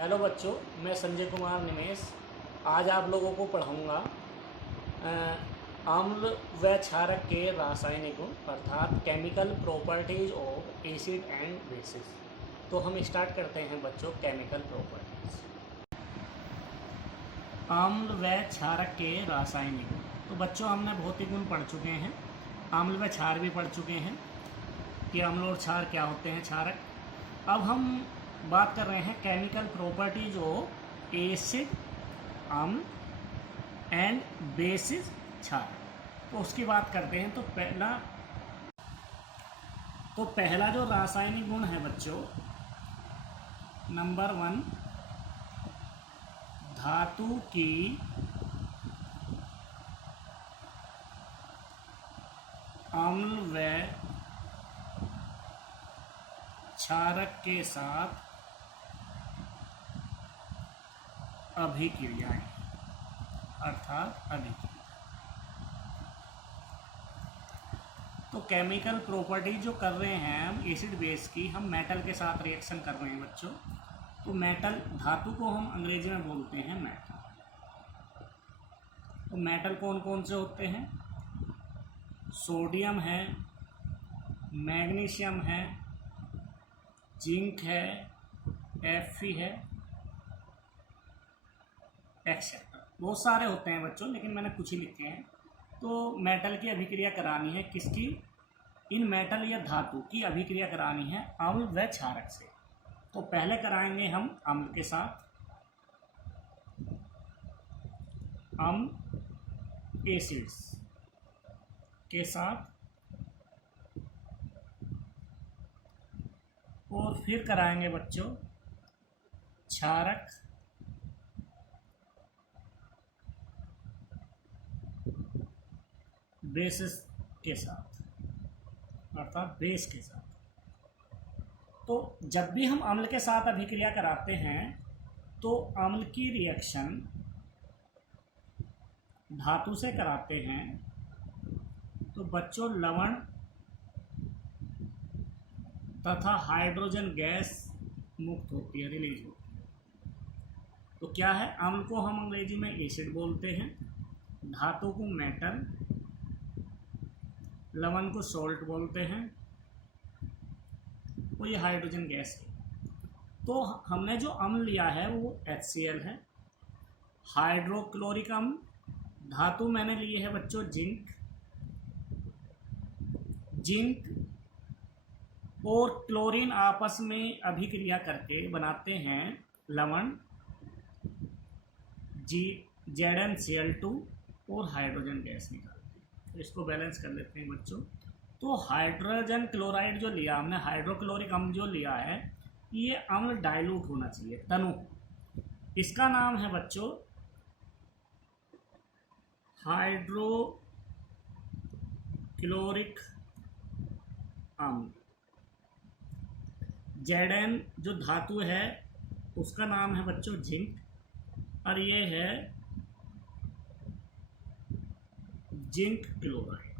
Hello बच्चों, मैं संजय कुमार निमेश आज आप लोगों को पढ़ाऊंगा अम्ल व क्षारक के रासायनिक गुण अर्थात chemical properties of acid and bases. तो हम स्टार्ट करते हैं बच्चों केमिकल प्रॉपर्टीज। अम्ल व क्षारक के रासायनिक गुण। तो बच्चों हमने भौतिक गुण पढ़ चुके हैं, अम्ल व क्षार भी पढ़ चुके हैं कि अम्ल और क्षार क्या होते हैं, क्षारक। अब हम बात कर रहे हैं केमिकल प्रॉपर्टीज ऑफ एसिड अम्ल एंड बेसिस क्षार। तो उसकी बात करते हैं। तो पहला जो रासायनिक गुण है बच्चों, नंबर 1, धातु की अम्ल व क्षारक के साथ अभिक्रियाएं अर्थात अभिक्रिया। तो केमिकल प्रॉपर्टी जो कर रहे हैं हम एसिड बेस की, हम मेटल के साथ रिएक्शन कर रहे हैं बच्चों। तो मेटल धातु को हम अंग्रेजी में बोलते हैं मेटल। तो मेटल कौन कौन से होते हैं? सोडियम है, मैग्नीशियम है, जिंक है, Fe है, एक्सेट्रा। बहुत सारे होते हैं बच्चों, लेकिन मैंने कुछ ही लिखे हैं। तो मेटल की अभिक्रिया करानी है किसकी? इन मेटल या धातु की अभिक्रिया करानी है अम्ल व क्षारक से। तो पहले कराएंगे हम अम्ल के साथ, अम्ल एसिड्स के साथ, और फिर कराएंगे बच्चों क्षारक बेसिस के साथ अर्थात बेस के साथ। तो जब भी हम अम्ल के साथ अभिक्रिया कराते हैं तो अम्ल की रिएक्शन धातु से कराते हैं तो बच्चों लवण तथा हाइड्रोजन गैस मुक्त होती है, रिलीज होती है। तो क्या है? अम्ल को हम अंग्रेजी में एसिड बोलते हैं, धातु को मेटल, लवण को सॉल्ट बोलते हैं, तो ये हाइड्रोजन गैस है। तो हमने जो अम्ल लिया है वो HCl है। हाइड्रोक्लोरिक अम्ल, धातु मैंने ली है बच्चों जिंक। जिंक और क्लोरीन आपस में अभिक्रिया करके बनाते हैं लवण ZnCl2 और हाइड्रोजन गैस निकालते हैं। तो इसको बैलेंस कर लेते हैं बच्चों। तो हाइड्रोजन क्लोराइड जो लिया हमने, हाइड्रोक्लोरिक अम्ल जो लिया है, ये अम्ल डाइल्यूट होना चाहिए, तनु। इसका नाम है बच्चों हाइड्रोक्लोरिक अम्ल। Zn जो धातु है उसका नाम है बच्चों जिंक, और ये है जिंक क्लोराइड।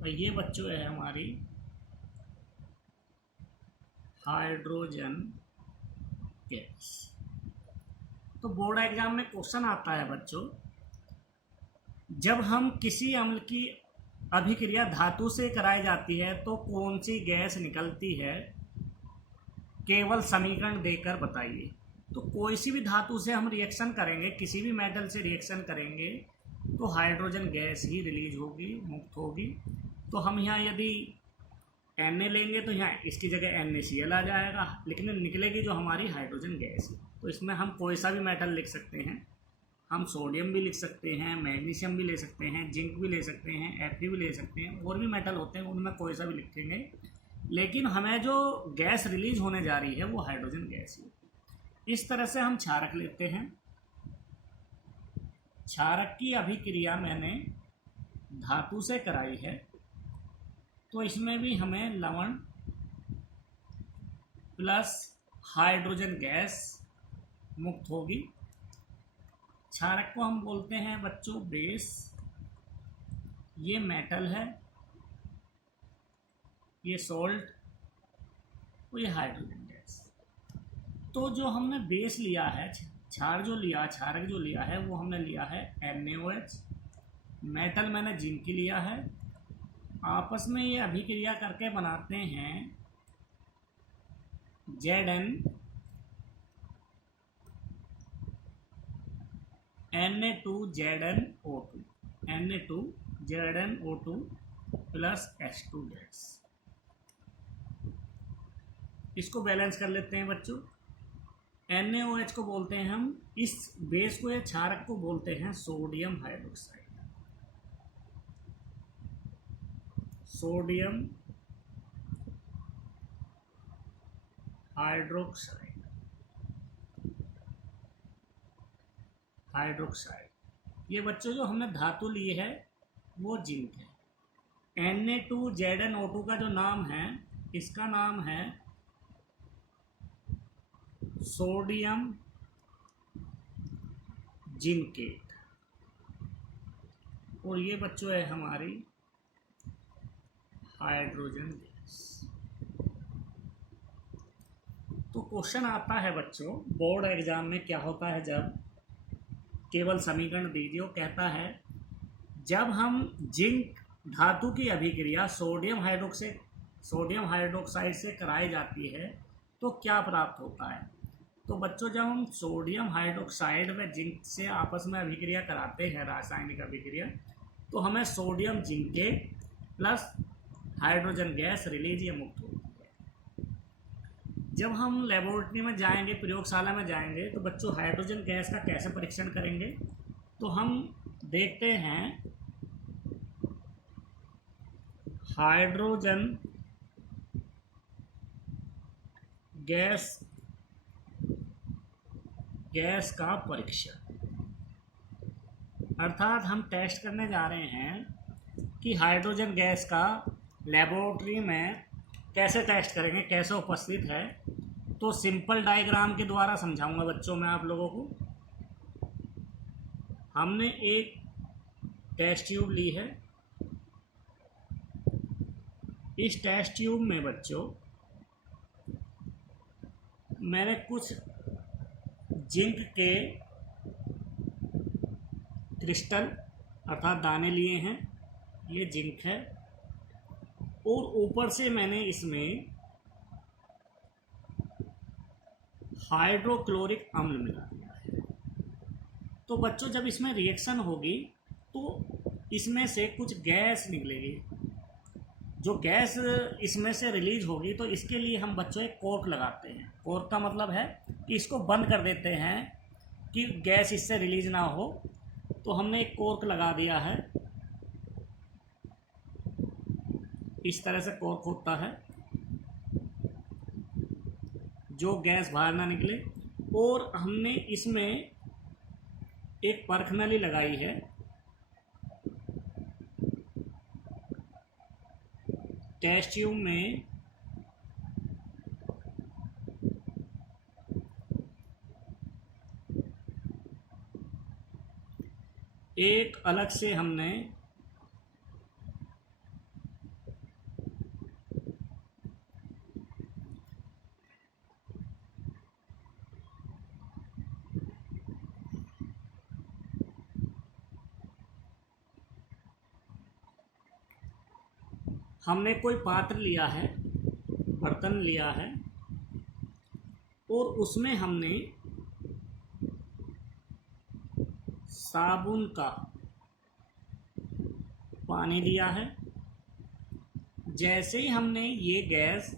और ये बच्चों है हमारी हाइड्रोजन गैस। तो बोर्ड एग्जाम में क्वेश्चन आता है बच्चों, जब हम किसी अम्ल की अभिक्रिया धातु से कराई जाती है तो कौन सी गैस निकलती है, केवल समीकरण देकर बताइए। तो कोई सी भी धातु से हम रिएक्शन करेंगे, किसी भी मेटल से रिएक्शन करेंगे तो हाइड्रोजन गैस ही रिलीज होगी, मुक्त होगी। तो हम यहाँ यदि Na लेंगे तो यहाँ इसकी जगह NaCl आ जाएगा, लेकिन निकलेगी जो हमारी हाइड्रोजन गैस है। तो इसमें हम कोई सा भी मेटल लिख सकते हैं, हम सोडियम भी लिख सकते हैं, मैग्नीशियम भी ले सकते हैं, जिंक भी ले सकते हैं, Fe भी ले सकते हैं, और भी मेटल होते हैं उनमें कोई सा भी लिखेंगे, लेकिन हमें जो गैस रिलीज होने जा रही है वो हाइड्रोजन गैस है। इस तरह से हम क्षारक लेते हैं। क्षारक की अभिक्रिया मैंने धातु से कराई है, तो इसमें भी हमें लवण प्लस हाइड्रोजन गैस मुक्त होगी। क्षारक को हम बोलते हैं बच्चों बेस। ये मेटल है, ये सॉल्ट, और ये हाइड्रोजन गैस। तो जो हमने बेस लिया है, क्षारक जो लिया है वो हमने लिया है NaOH, मेटल मैंने जिंक लिया है। आपस में ये अभिक्रिया करके बनाते हैं Na2ZnO2 प्लस H2 गैस। इसको बैलेंस कर लेते हैं बच्चों। NaOH को बोलते हैं हम, इस बेस को या क्षारक को बोलते हैं सोडियम हाइड्रोक्साइड। हाइड्रोक्साइड। ये बच्चों जो हमने धातु ली है वो जिंक है। Na2ZnO2 का जो नाम है, इसका नाम है सोडियम जिंकेट, और ये बच्चों है हमारी हाइड्रोजन गैस। तो क्वेश्चन आता है बच्चों बोर्ड एग्जाम में, क्या होता है जब केवल समीकरण दीजिए, वो कहता है जब हम जिंक धातु की अभिक्रिया सोडियम हाइड्रोक्साइड से कराई जाती है तो क्या प्राप्त होता है। तो बच्चों जब हम सोडियम हाइड्रोक्साइड व जिंक से आपस में अभिक्रिया कराते हैं, रासायनिक अभिक्रिया, तो हमें sodium zincate plus hydrogen gas release या मुक्त होती है। जब हम लेबोरेटरी में जाएंगे, प्रयोगशाला में जाएंगे, तो बच्चों हाइड्रोजन गैस का कैसे परीक्षण करेंगे। तो हम देखते हैं हाइड्रोजन गैस का परीक्षण, अर्थात हम टेस्ट करने जा रहे हैं कि हाइड्रोजन गैस का लेबोरेटरी में कैसे टेस्ट करेंगे, कैसे उपस्थित है। तो सिंपल डायग्राम के द्वारा समझाऊंगा बच्चों मैं आप लोगों को। हमने एक टेस्ट ट्यूब ली है। इस टेस्ट ट्यूब में बच्चों मैंने कुछ जिंक के क्रिस्टल अर्थात दाने लिए हैं, ये जिंक है, और ऊपर से मैंने इसमें हाइड्रोक्लोरिक अम्ल मिला दिया है। तो बच्चों जब इसमें रिएक्शन होगी तो इसमें से कुछ गैस निकलेगी। जो गैस इसमें से रिलीज होगी तो इसके लिए हम बच्चों एक कॉर्क लगाते हैं। कॉर्क का मतलब है कि इसको बंद कर देते हैं कि गैस इससे रिलीज ना हो। तो हमने एक कॉर्क लगा दिया है, इस तरह से कॉर्क होता है जो गैस बाहर ना निकले। और हमने इसमें एक परख नली लगाई है। टेस्ट ट्यूब में एक अलग से हमने कोई पात्र लिया है, बर्तन लिया है, और उसमें हमने साबुन का पानी लिया है। जैसे ही हमने ये गैस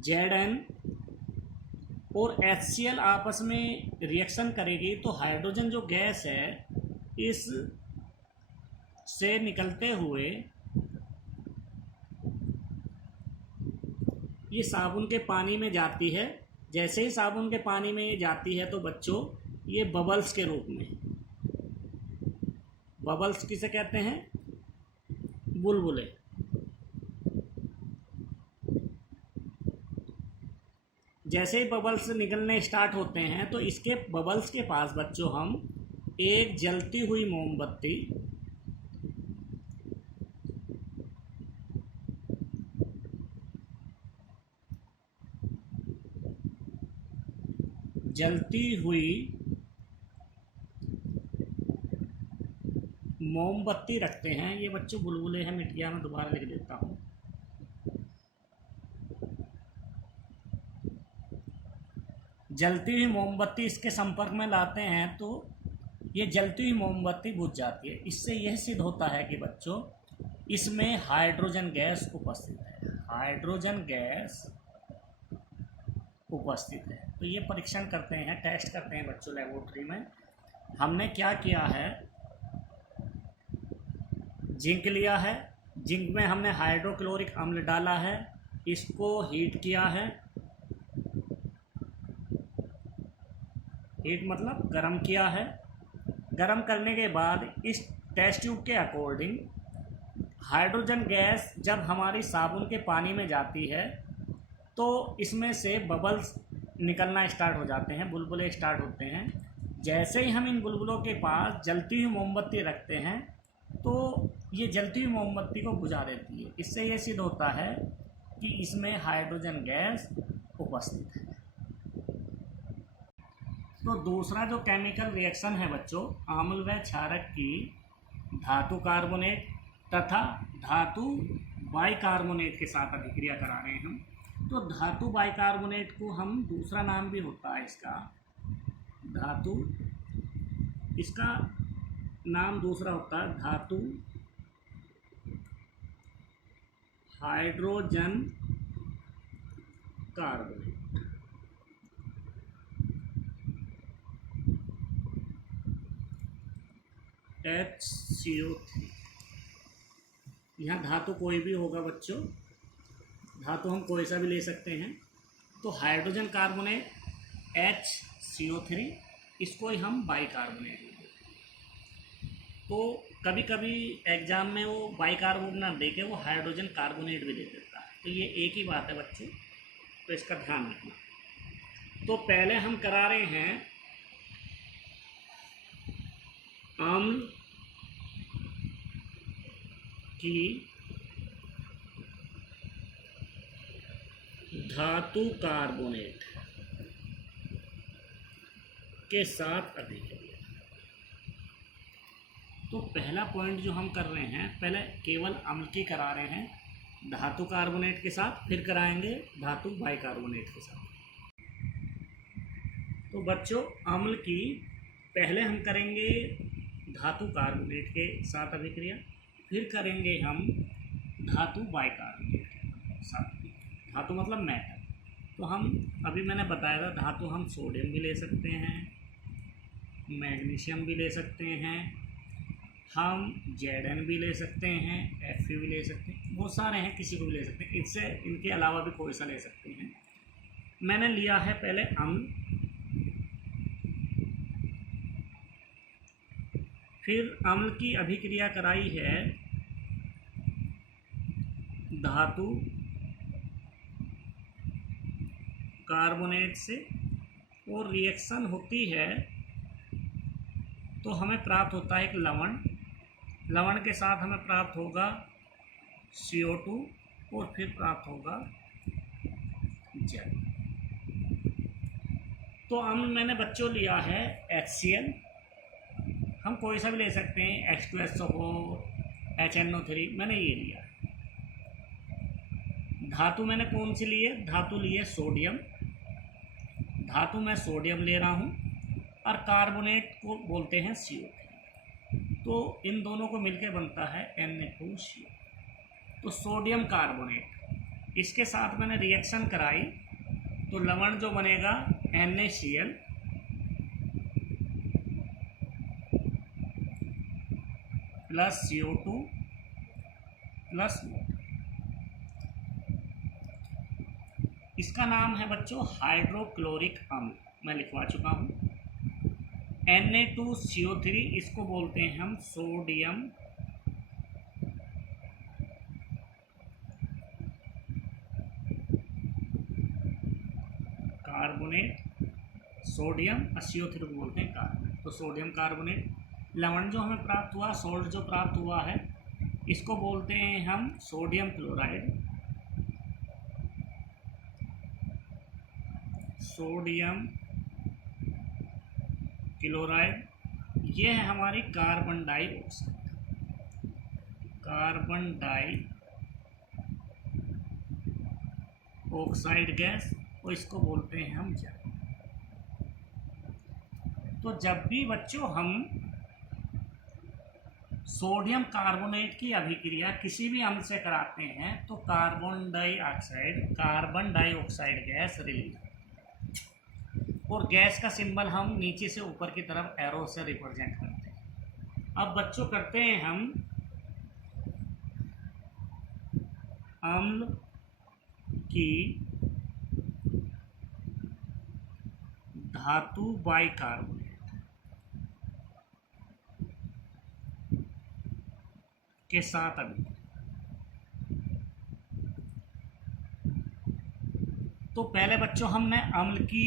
Zn और HCl आपस में रिएक्शन करेगी तो हाइड्रोजन जो गैस है इस से निकलते हुए ये साबुन के पानी में जाती है। जैसे ही साबुन के पानी में ये जाती है तो बच्चों ये बबल्स के रूप में, बबल्स किसे कहते हैं, बुलबुले। जैसे ही बबल्स निकलने स्टार्ट होते हैं तो इसके बबल्स के पास बच्चों हम एक जलती हुई मोमबत्ती जलती हुई मोमबत्ती रखते हैं। ये बच्चों बुलबुले हैं, मिट गया, मैं दोबारा लिख देता हूँ। जलती हुई मोमबत्ती इसके संपर्क में लाते हैं तो ये जलती हुई मोमबत्ती बुझ जाती है। इससे यह सिद्ध होता है कि बच्चों इसमें हाइड्रोजन गैस उपस्थित है, हाइड्रोजन गैस उपस्थित है। तो ये परीक्षण करते हैं, टेस्ट करते हैं बच्चों लेबोरेटरी में। हमने क्या किया है, जिंक लिया है, जिंक में हमने हाइड्रोक्लोरिक अम्ल डाला है, इसको हीट किया है, हीट मतलब गर्म किया है। गर्म करने के बाद इस टेस्ट ट्यूब के अकॉर्डिंग हाइड्रोजन गैस जब हमारी साबुन के पानी में जाती है तो इसमें से बबल्स निकलना स्टार्ट हो जाते हैं, बुलबुले स्टार्ट होते हैं। जैसे ही हम इन बुलबुलों के पास जलती हुई मोमबत्ती रखते हैं तो ये जलती हुई मोमबत्ती को बुझा देती है। इससे ये सिद्ध होता है कि इसमें हाइड्रोजन गैस उपस्थित है। तो दूसरा जो केमिकल रिएक्शन है बच्चों, अम्ल व क्षारक की धातु कार्बोनेट तथा धातु बाइकार्बोनेट के साथ अभिक्रिया करा रहे हैं हम। तो धातु बाइकार्बोनेट को हम दूसरा नाम भी होता है इसका, धातु, इसका नाम दूसरा होता है धातु हाइड्रोजन कार्बोनेट। HCO3। यहाँ धातु कोई भी होगा बच्चों, धातु हम कोई सा भी ले सकते हैं। तो हाइड्रोजन कार्बोनेट HCO3, इसको ही हम बाइकार्बोनेट। तो कभी कभी एग्जाम में वो बाइकार्बोनेट दे के वो हाइड्रोजन कार्बोनेट भी दे देता है। तो ये एक ही बात है बच्चों, तो इसका ध्यान रखना। तो पहले हम करा रहे हैं अम्ल की धातु कार्बोनेट के साथ अभिक्रिया। तो पहला पॉइंट जो हम कर रहे हैं, पहले केवल अम्ल की करा रहे हैं धातु कार्बोनेट के साथ, फिर कराएंगे धातु बाइकार्बोनेट के साथ। तो बच्चों अम्ल की पहले हम करेंगे धातु कार्बोनेट के साथ अभिक्रिया, फिर करेंगे हम धातु बाइकार्बोनेट के साथ। धातु मतलब मेटल। तो हम अभी मैंने बताया था धातु हम सोडियम भी ले सकते हैं, मैग्नीशियम भी ले सकते हैं, हम Zn भी ले सकते हैं, Fe भी ले सकते हैं, बहुत सारे हैं, किसी को भी ले सकते हैं। इससे इनके अलावा भी कोई सा ले सकते हैं। मैंने लिया है पहले अम्ल, फिर अम्ल की अभिक्रिया कराई है धातु कार्बोनेट से, और रिएक्शन होती है तो हमें प्राप्त होता है एक लवण। लवण के साथ हमें प्राप्त होगा CO2 और फिर प्राप्त होगा जल। तो अम्ल मैंने बच्चों लिया है HCl, हम कोई सा भी ले सकते हैं, H2SO4, HNO3, मैंने ये लिया। धातु मैंने कौन सी ली है, धातु ली है सोडियम, धातु मैं सोडियम ले रहा हूँ, और कार्बोनेट को बोलते हैं CO3। तो इन दोनों को मिलकर बनता है Na2CO। तो सोडियम कार्बोनेट, इसके साथ मैंने रिएक्शन कराई तो लवण जो बनेगा NaCl plus CO2 plus water. इसका नाम है बच्चों हाइड्रोक्लोरिक अम्ल, मैं लिखवा चुका हूँ। Na2CO3, इसको बोलते हैं हम सोडियम कार्बोनेट, सोडियम और CO3 को बोलते हैं कार्बोनेट। तो सोडियम कार्बोनेट। लवण जो हमें प्राप्त हुआ, सोल्ट जो प्राप्त हुआ है, इसको बोलते हैं हम सोडियम क्लोराइड, सोडियम क्लोराइड, ये है हमारी carbon dioxide, carbon dioxide gas, और इसको बोलते हैं हम जल। तो जब भी बच्चों हम सोडियम कार्बोनेट की अभिक्रिया किसी भी अम्ल से कराते हैं तो कार्बन डाइऑक्साइड गैस रिलीज होती है, और गैस का सिंबल हम नीचे से ऊपर की तरफ एरो से रिप्रेजेंट करते हैं। अब बच्चों करते हैं हम अम्ल की धातु बाइकार्बोनेट के साथ अभिक्रिया। तो पहले बच्चों हमने अम्ल की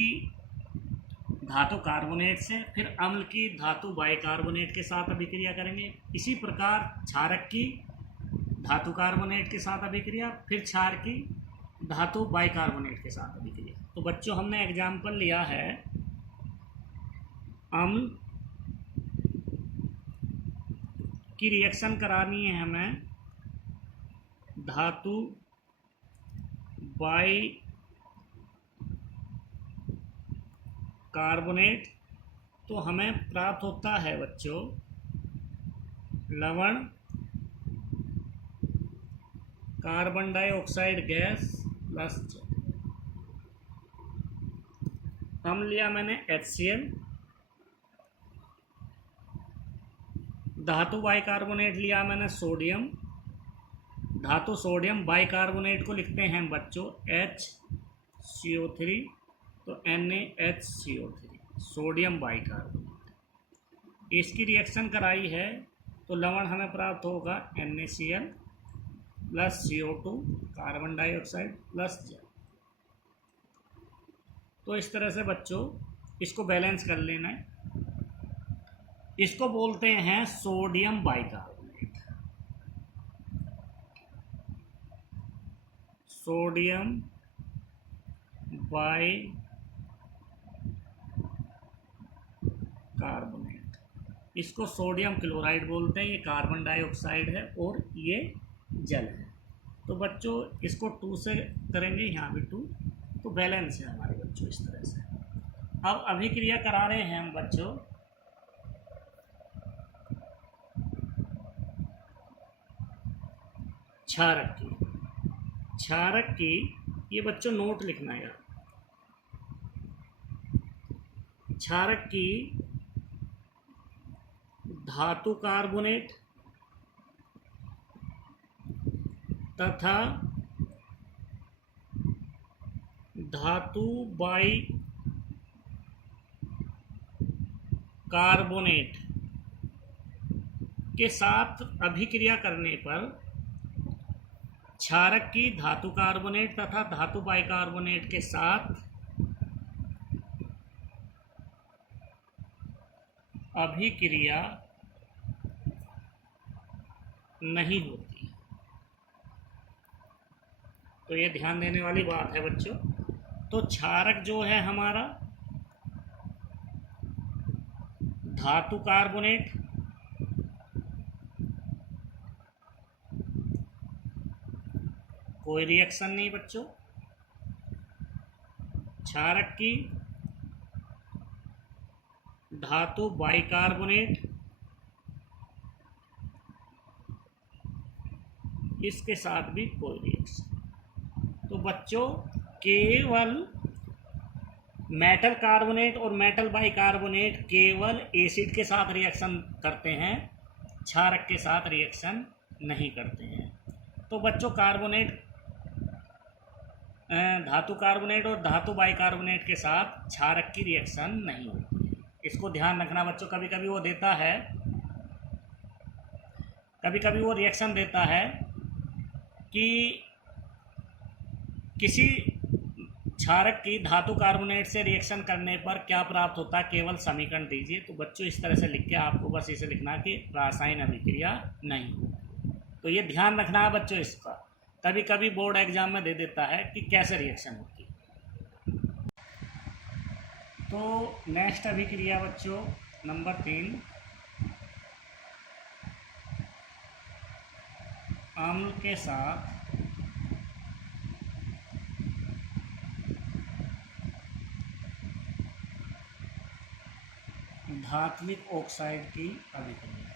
धातु कार्बोनेट से, फिर अम्ल की धातु बाइकार्बोनेट के साथ अभिक्रिया करेंगे। इसी प्रकार क्षारक की धातु कार्बोनेट के साथ अभिक्रिया, फिर क्षार की धातु बाइकार्बोनेट के साथ अभिक्रिया। तो बच्चों हमने एग्जाम्पल लिया है अम्ल की रिएक्शन करानी है हमें धातु बाइकार्बोनेट, तो हमें प्राप्त होता है बच्चों लवण, कार्बन डाइऑक्साइड गैस प्लस जल। अम्ल लिया मैंने HCl, धातु बाइकार्बोनेट लिया मैंने सोडियम, धातु सोडियम बाइकार्बोनेट को लिखते हैं बच्चों HCO3, तो NaHCO3 सोडियम बाइकार्बोनेट। इसकी रिएक्शन कराई है तो लवण हमें प्राप्त होगा NaCl plus CO2 carbon dioxide plus जल। तो इस तरह से बच्चों इसको बैलेंस कर लेना है। इसको बोलते हैं सोडियम बाइकार्बोनेट, सोडियम बाइकार्बोनेट। इसको सोडियम क्लोराइड बोलते हैं, ये कार्बन डाइऑक्साइड है और ये जल है। तो बच्चों इसको 2 से करेंगे, यहाँ भी 2, तो बैलेंस है हमारे बच्चों इस तरह से। अब अभिक्रिया करा रहे हैं हम बच्चों क्षारक की, ये बच्चों नोट लिखना यार। क्षारक की धातु कार्बोनेट तथा धातु बाइकार्बोनेट के साथ अभिक्रिया करने पर क्षारक की धातु कार्बोनेट तथा धातु बाइकार्बोनेट के साथ अभिक्रिया नहीं होती। तो ये ध्यान देने वाली बात है बच्चों। तो क्षारक जो है हमारा धातु कार्बोनेट कोई रिएक्शन नहीं बच्चों, क्षारक की धातु बाइकार्बोनेट इसके साथ भी कोई रिएक्शन। तो बच्चों केवल मेटल कार्बोनेट और मेटल बाइकार्बोनेट केवल एसिड के साथ रिएक्शन करते हैं, क्षारक के साथ रिएक्शन नहीं करते हैं। तो बच्चों कार्बोनेट धातु कार्बोनेट और धातु बाइकार्बोनेट के साथ क्षारक की रिएक्शन नहीं होती है। इसको ध्यान रखना बच्चों। कभी कभी वो देता है, कभी कभी वो रिएक्शन देता है कि किसी क्षारक की धातु कार्बोनेट से रिएक्शन करने पर क्या प्राप्त होता है, केवल समीकरण दीजिए। तो बच्चों इस तरह से लिख के आपको बस इसे लिखना कि रासायनिक अभिक्रिया नहीं होती। तो ये ध्यान रखना है बच्चों इसका। कभी कभी बोर्ड एग्जाम में दे देता है कि कैसे रिएक्शन होती है। तो नेक्स्ट अभिक्रिया बच्चों नंबर 3, अम्ल के साथ धात्विक ऑक्साइड की अभिक्रिया।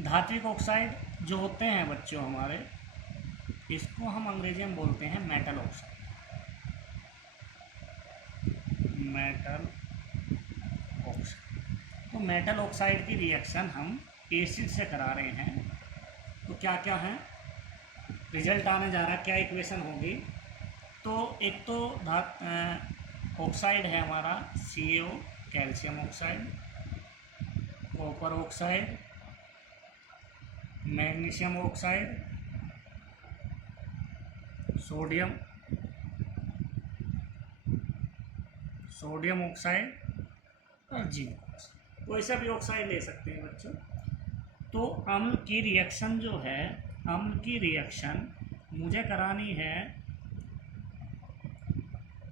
धात्विक ऑक्साइड जो होते हैं बच्चों हमारे, इसको हम अंग्रेजी में बोलते हैं मेटल ऑक्साइड। मेटल ऑक्साइड, तो मेटल ऑक्साइड की रिएक्शन हम एसिड से करा रहे हैं, तो क्या क्या है रिजल्ट आने जा रहा है, क्या इक्वेशन होगी। तो एक तो ऑक्साइड है हमारा CO, calcium oxide, copper oxide, magnesium oxide, sodium oxide और जिंक ऑक्साइड। कोई सा भी ऑक्साइड ले सकते हैं बच्चों। तो अम्ल की रिएक्शन जो है, अम्ल की रिएक्शन मुझे करानी है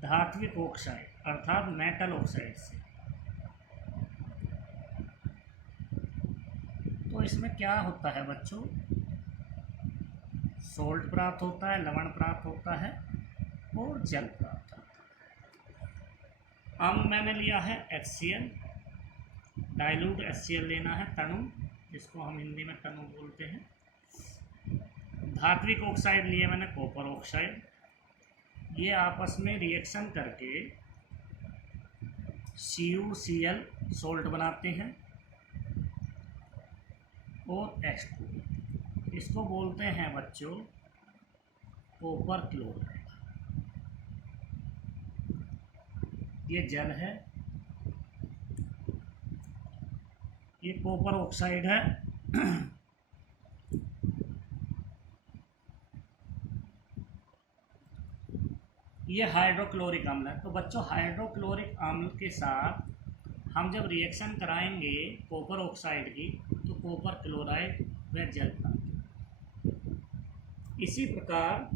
धात्विक ऑक्साइड अर्थात मेटल ऑक्साइड से। तो इसमें क्या होता है बच्चों, सोल्ट प्राप्त होता है, लवण प्राप्त होता है और जल प्राप्त होता है। अम्ल मैंने लिया है HCl, डाइल्यूट HCl लेना है, तनु, जिसको हम हिंदी में तनु बोलते हैं। धात्विक ऑक्साइड लिए मैंने कॉपर ऑक्साइड। ये आपस में रिएक्शन करके CuCl सोल्ट बनाते हैं और H2, इसको बोलते हैं बच्चों कॉपर क्लोराइड। ये जल है, ये कॉपर ऑक्साइड है। ये हाइड्रोक्लोरिक अम्ल है। तो बच्चों हाइड्रोक्लोरिक अम्ल के साथ हम जब रिएक्शन कराएंगे कॉपर ऑक्साइड की, तो कॉपर क्लोराइड व जल प्राप्त। इसी प्रकार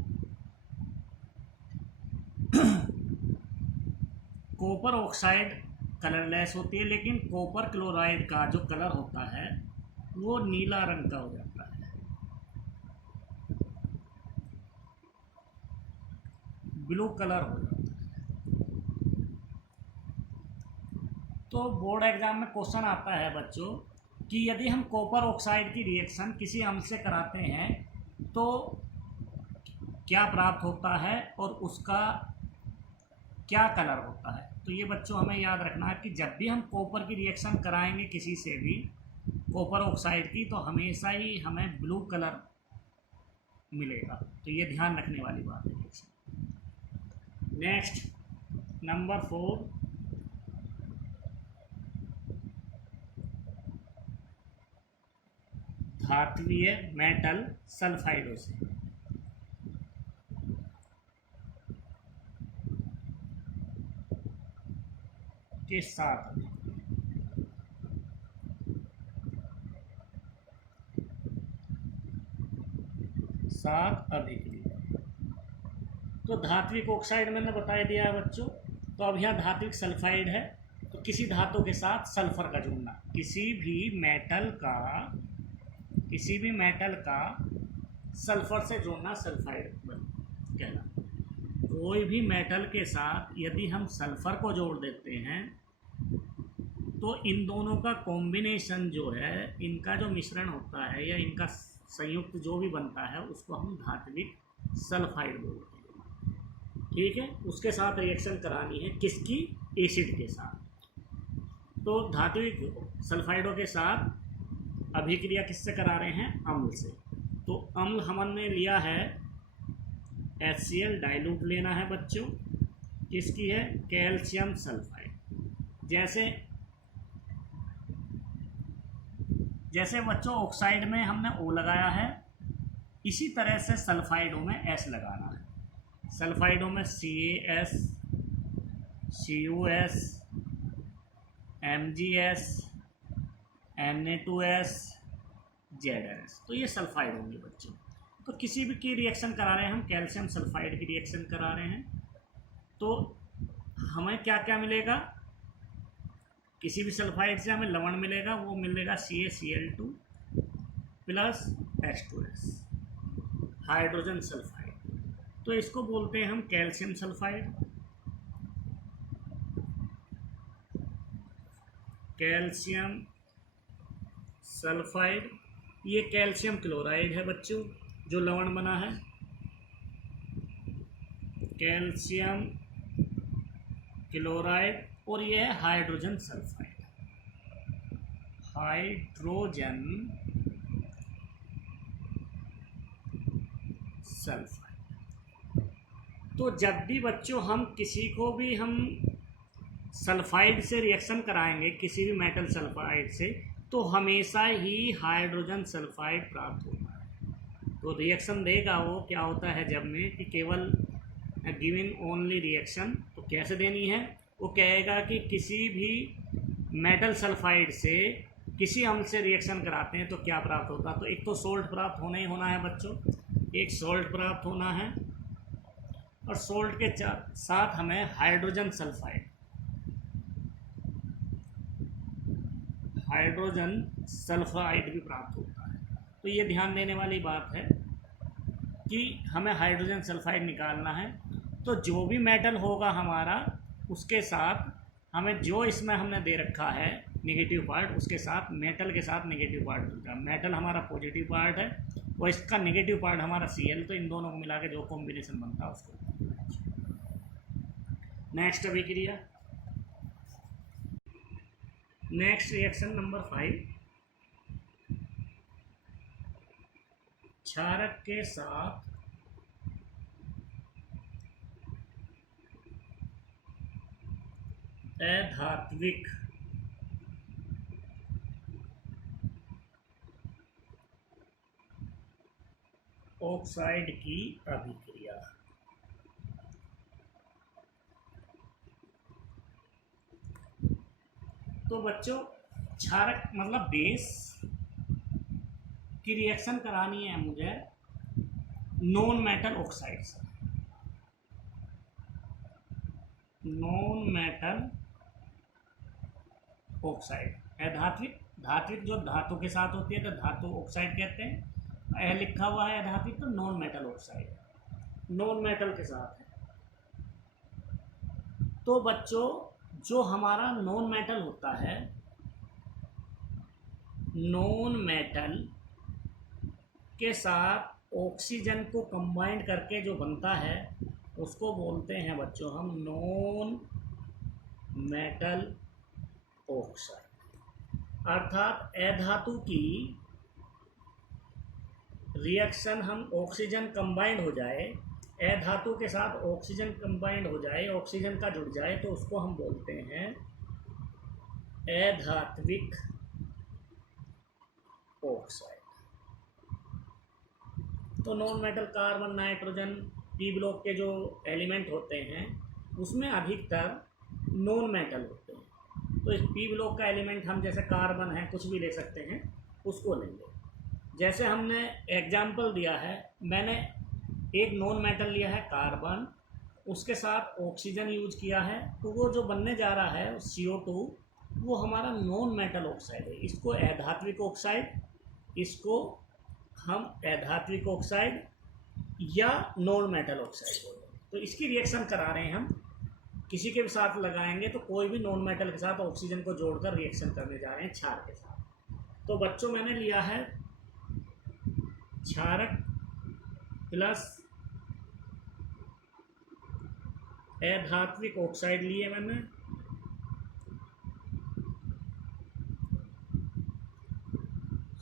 कॉपर ऑक्साइड कलरलेस होती है, लेकिन कॉपर क्लोराइड का जो कलर होता है वो नीला रंग का हो जाता है, ब्लू कलर हो जाता है। तो बोर्ड एग्जाम में क्वेश्चन आता है बच्चों कि यदि हम कॉपर ऑक्साइड की रिएक्शन किसी अम्ल से कराते हैं तो क्या प्राप्त होता है और उसका क्या कलर होता है। तो ये बच्चों हमें याद रखना है कि जब भी हम कॉपर की रिएक्शन कराएंगे किसी से भी, कॉपर ऑक्साइड की, तो हमेशा ही हमें ब्लू कलर मिलेगा। तो ये ध्यान रखने वाली बात है। नेक्स्ट नंबर 4, धात्वीय मेटल सल्फाइडों से। के साथ अभिक्रिया। तो धात्विक ऑक्साइड मैंने बता दिया है बच्चों। तो अब यहाँ धात्विक सल्फाइड है, तो किसी धातु के साथ सल्फर का जुड़ना, किसी भी मेटल का सल्फर से जोड़ना सल्फाइड कहना। कोई भी मेटल के साथ यदि हम सल्फर को जोड़ देते हैं तो इन दोनों का कॉम्बिनेशन जो है, इनका जो मिश्रण होता है या इनका संयुक्त जो भी बनता है, उसको हम धात्विक सल्फाइड बोलते हैं। ठीक है, उसके साथ रिएक्शन करानी है किसकी, एसिड के साथ। तो धात्विक सल्फाइडों के साथ अभिक्रिया किससे करा रहे हैं, अम्ल से। तो अम्ल हमने लिया है HCl, डाइल्यूट लेना है बच्चों, किसकी है, कैल्शियम सल्फाइड। जैसे बच्चों ऑक्साइड में हमने O लगाया है, इसी तरह से सल्फाइडों में S लगाना है। सल्फाइडों में CaS, CuS, MgS, Na2S ZnS, तो ये सल्फाइड होंगे बच्चों। तो किसी भी की रिएक्शन करा रहे हैं हम, कैल्शियम सल्फाइड की रिएक्शन करा रहे हैं, तो हमें क्या क्या मिलेगा, किसी भी सल्फाइड से हमें लवण मिलेगा, वो मिलेगा CaCl2 plus H2S, hydrogen sulphide. तो इसको बोलते हैं हम कैल्शियम सल्फाइड, कैल्शियम सल्फाइड। ये कैल्शियम क्लोराइड है बच्चों, जो लवण बना है, कैल्शियम क्लोराइड। और ये है हाइड्रोजन सल्फाइड, हाइड्रोजन सल्फाइड। तो जब भी बच्चों हम किसी को भी हम सल्फाइड से रिएक्शन कराएंगे, किसी भी मेटल सल्फाइड से, तो हमेशा ही हाइड्रोजन सल्फाइड प्राप्त होता है। तो रिएक्शन देगा वो क्या होता है जब में कि केवल गिविंग ओनली रिएक्शन, तो कैसे देनी है, वो कहेगा कि किसी भी मेटल सल्फाइड से किसी अम्ल से रिएक्शन कराते हैं तो क्या प्राप्त होता है। तो एक तो सोल्ट प्राप्त होना ही होना है बच्चों, एक सोल्ट प्राप्त होना है, और सोल्ट के साथ हमें हाइड्रोजन सल्फाइड, हाइड्रोजन सल्फाइड भी प्राप्त होता है। तो ये ध्यान देने वाली बात है कि हमें हाइड्रोजन सल्फाइड निकालना है। तो जो भी मेटल होगा हमारा, उसके साथ हमें जो इसमें हमने दे रखा है नेगेटिव पार्ट, उसके साथ मेटल के साथ नेगेटिव पार्ट होता है। मेटल हमारा पॉजिटिव पार्ट है और इसका नेगेटिव पार्ट हमारा Cl, तो इन दोनों को मिला के जो कॉम्बिनेशन बनता है उसको। नेक्स्ट अभिक्रिया, नेक्स्ट रिएक्शन नंबर 5, क्षारक के साथ अधात्विक ऑक्साइड की अभिक्रिया। तो बच्चों क्षारक मतलब बेस की रिएक्शन करानी है मुझे नॉन मेटल ऑक्साइड से, नॉन मेटल ऑक्साइड। अधात्विक, धात्विक जो धातु के साथ होती है तो धातु ऑक्साइड कहते हैं। यह लिखा हुआ है अधात्विक, तो non metal oxide, non metal के साथ है। तो बच्चों जो हमारा नॉन मेटल होता है, नॉन मेटल के साथ ऑक्सीजन को कंबाइंड करके जो बनता है उसको बोलते हैं बच्चों हम नॉन मेटल ऑक्साइड। अर्थात अधातु की रिएक्शन हम ऑक्सीजन कंबाइंड हो जाए, अधातु के साथ ऑक्सीजन कंबाइंड हो जाए, ऑक्सीजन का जुड़ जाए, तो उसको हम बोलते हैं अधात्विक ऑक्साइड। तो non metal carbon, nitrogen, P block के जो एलिमेंट होते हैं उसमें अधिकतर नॉन मेटल होते हैं। तो इस पी ब्लॉक का एलिमेंट हम जैसे कार्बन है, कुछ भी ले सकते हैं, उसको लेंगे। जैसे हमने एग्जाम्पल दिया है, मैंने एक नॉन मेटल लिया है कार्बन, उसके साथ ऑक्सीजन यूज किया है, तो वो जो बनने जा रहा है CO2, वो हमारा नॉन मेटल ऑक्साइड है। इसको अधात्विक ऑक्साइड, इसको हम अधात्विक ऑक्साइड या नॉन मेटल ऑक्साइड बोलते हैं। तो इसकी रिएक्शन करा रहे हैं हम, किसी के भी साथ लगाएंगे तो कोई भी नॉन मेटल के साथ ऑक्सीजन को जोड़कर रिएक्शन करने जा रहे हैं क्षार के साथ। तो बच्चों मैंने लिया है क्षारक प्लस अधात्विक ऑक्साइड लिए मैंने,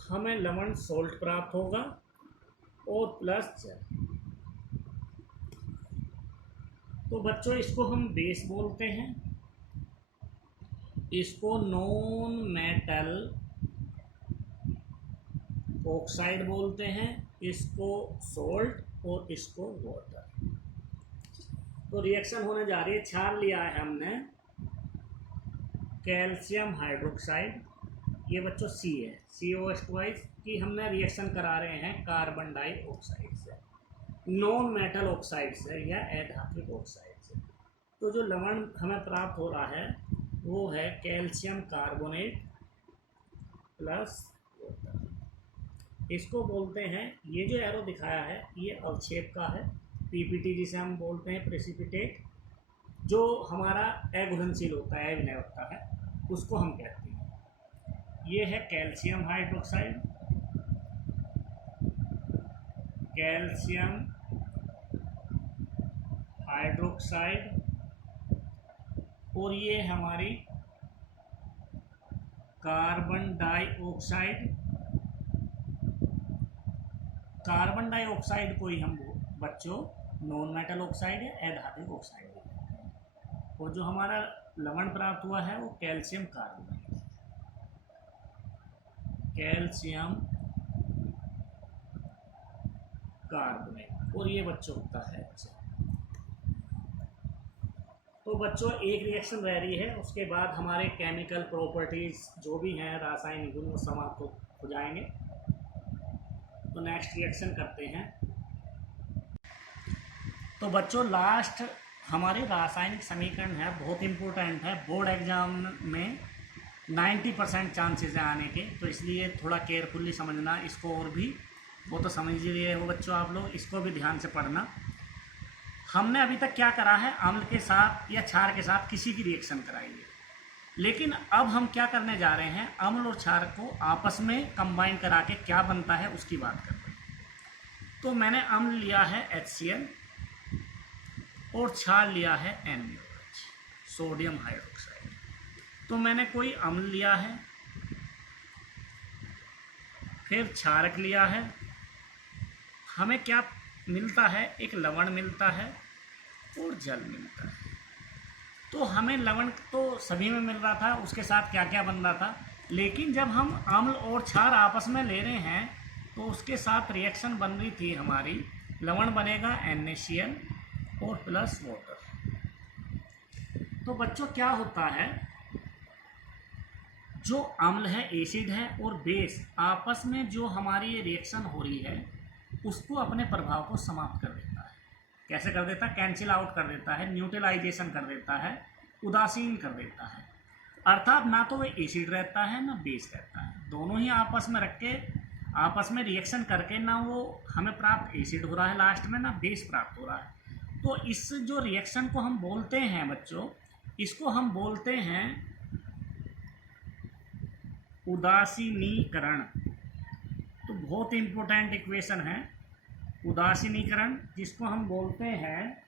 हमें लवण सोल्ट प्राप्त होगा और प्लस जल। तो बच्चों इसको हम बेस बोलते हैं, इसको नॉन मेटल ऑक्साइड बोलते हैं, इसको सोल्ट और इसको वाटर। तो रिएक्शन होने जा रही है, क्षार लिया है हमने कैल्शियम हाइड्रोक्साइड ये बच्चों सी है, COH2 की हमने रिएक्शन करा रहे हैं कार्बन डाइऑक्साइड से, नॉन मेटल ऑक्साइड से या अधात्विक ऑक्साइड से। तो जो लवण हमें प्राप्त हो रहा है वो है कैल्शियम कार्बोनेट प्लस वाटर। इसको बोलते हैं, ये जो एरो दिखाया है ये अवक्षेप का है, PPT जिसे हम बोलते हैं प्रेसिपिटेट, जो हमारा अघुलनशील होता है, अविनय होता है, उसको हम कहते हैं। ये है कैल्शियम हाइड्रोक्साइड, कैल्शियम हाइड्रोक्साइड, और ये हमारी कार्बन डाइऑक्साइड। कार्बन डाइऑक्साइड को ही हम बच्चों नॉन मेटल ऑक्साइड है, अधात्विक ऑक्साइड है। और जो हमारा लवण प्राप्त हुआ है वो कैल्शियम कार्बोनेट, कैल्शियम कार्बोनेट, और ये बच्चों होता है अच्छा। तो बच्चों एक रिएक्शन रह रही है, उसके बाद हमारे केमिकल प्रॉपर्टीज जो भी हैं, रासायनिक गुण, वो समाप्त हो जाएंगे। तो नेक्स्ट रिएक्शन करते हैं। तो बच्चों लास्ट हमारे रासायनिक समीकरण है, बहुत इंपॉर्टेंट है, बोर्ड एग्जाम में 90% चांसेस है आने के, तो इसलिए थोड़ा केयरफुली समझना इसको। और भी वो तो समझ ही रहे हो बच्चों आप लोग, इसको भी ध्यान से पढ़ना। हमने अभी तक क्या करा है, अम्ल के साथ या क्षार के साथ किसी की रिएक्शन कराई है, लेकिन अब हम क्या करने जा रहे हैं, अम्ल और क्षार को आपस में कंबाइन करा के क्या बनता है उसकी बात करते हैं। तो मैंने अम्ल लिया है HCl और क्षार लिया है NaOH, सोडियम हाइड्रोक्साइड। तो मैंने कोई अम्ल लिया है, फिर क्षारक लिया है, हमें क्या मिलता है, एक लवण मिलता है और जल मिलता है। तो हमें लवण तो सभी में मिल रहा था, उसके साथ क्या क्या बन रहा था, लेकिन जब हम अम्ल और क्षार आपस में ले रहे हैं तो उसके साथ रिएक्शन बन रही थी हमारी, लवण बनेगा NaCl और प्लस वाटर। तो बच्चों क्या होता है, जो अम्ल है, एसिड है, और बेस आपस में जो हमारी रिएक्शन हो रही है उसको अपने प्रभाव को समाप्त कर देता है। कैसे कर देता है, कैंसिल आउट कर देता है, न्यूट्रलाइजेशन कर देता है, उदासीन कर देता है। अर्थात ना तो वो एसिड रहता है ना बेस रहता है, दोनों ही आपस में रख के आपस में रिएक्शन करके ना वो हमें प्राप्त एसिड हो रहा है लास्ट में, ना बेस प्राप्त हो रहा है। तो इस जो रिएक्शन को हम बोलते हैं बच्चों, इसको हम बोलते हैं उदासीनीकरण। तो बहुत इंपॉर्टेंट इक्वेशन है उदासीनीकरण, जिसको हम बोलते हैं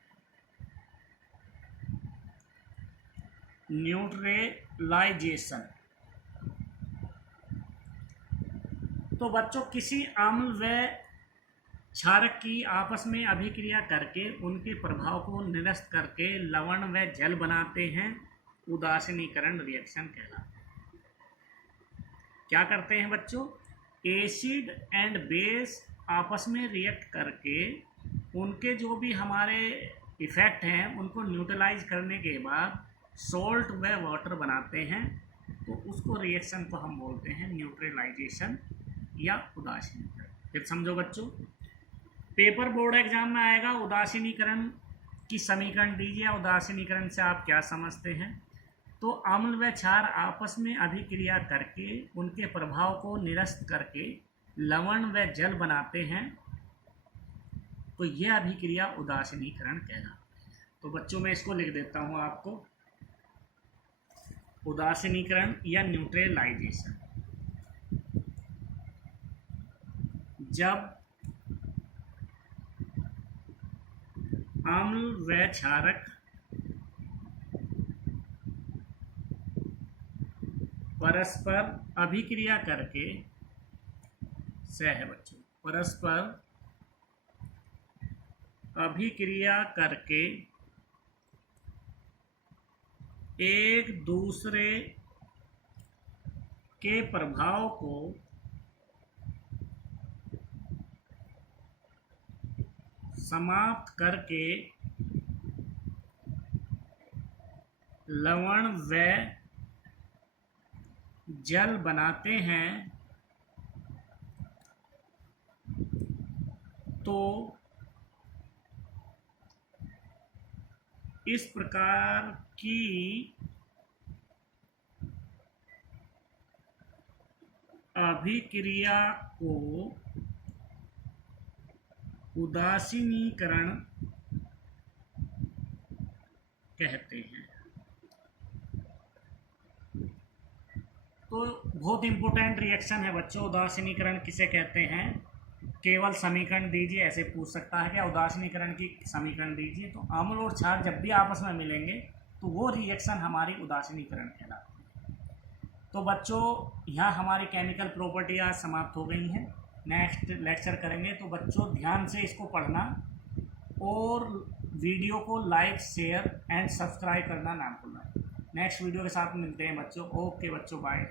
न्यूट्रलाइजेशन। तो बच्चों किसी अम्ल व क्षारक की आपस में अभिक्रिया करके उनके प्रभाव को निरस्त करके लवण व जल बनाते हैं, उदासीनीकरण रिएक्शन कहलाता है। क्या करते हैं बच्चों, एसिड एंड बेस आपस में रिएक्ट करके उनके जो भी हमारे इफ़ेक्ट हैं उनको न्यूट्रलाइज करने के बाद सॉल्ट व वाटर बनाते हैं। तो उसको रिएक्शन को हम बोलते हैं न्यूट्रलाइजेशन या उदासीनीकरण। फिर समझो बच्चों, पेपर बोर्ड एग्जाम में आएगा, उदासीनीकरण की समीकरण दीजिए, उदासीनीकरण से आप क्या समझते हैं। तो अम्ल व क्षार आपस में अभिक्रिया करके उनके प्रभाव को निरस्त करके लवण व जल बनाते हैं, तो यह अभिक्रिया उदासीनीकरण कहलाती है। तो बच्चों मैं इसको लिख देता हूँ आपको, उदासीनीकरण या न्यूट्रलाइजेशन। जब अम्ल व क्षारक परस्पर अभिक्रिया करके बच्चों परस्पर अभिक्रिया करके एक दूसरे के प्रभाव को समाप्त करके लवण व जल बनाते हैं तो इस प्रकार की अभिक्रिया को उदासीनीकरण कहते हैं। तो बहुत इंपॉर्टेंट रिएक्शन है बच्चों, उदासीनीकरण किसे कहते हैं। केवल समीकरण दीजिए, ऐसे पूछ सकता है क्या उदासीनीकरण की समीकरण दीजिए, तो अम्ल और क्षार जब भी आपस में मिलेंगे तो वो रिएक्शन हमारी उदासीनीकरण कहलाती है। तो बच्चों यहाँ हमारी केमिकल प्रॉपर्टी आज समाप्त हो गई हैं। नेक्स्ट लेक्चर करेंगे, तो बच्चों ध्यान से इसको पढ़ना और वीडियो को लाइक शेयर एंड सब्सक्राइब करना ना भूलना। नेक्स्ट वीडियो के साथ मिलते हैं बच्चों। ओके बच्चों, बाय।